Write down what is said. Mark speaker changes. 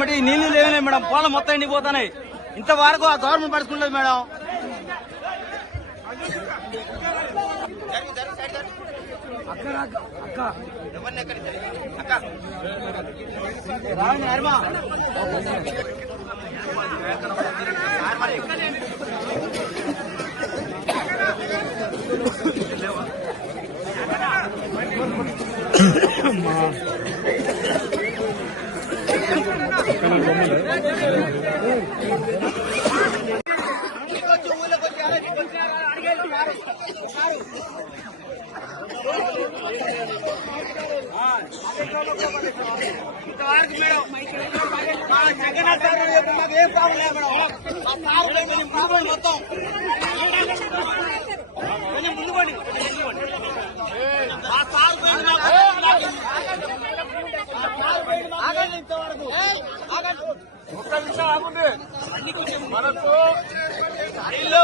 Speaker 1: Madam ఈ నీళ్ళు లేవలే madam. పొలం మొత్తం ఎండిపోతున్నాయి. ఇంతవరకు ఆ గవర్నమెంట్ పడుకుంటుంది మేడం. మేడం మా జగన్నాథ్ సార్ గారు మాకు ఏం ప్రాబ్లం లేదు మేడం. ఆ సార్ ప్రాబ్లం మొత్తం.
Speaker 2: ఒక్క నిమిషం ఆగుండి. మనకు
Speaker 1: ఇల్లు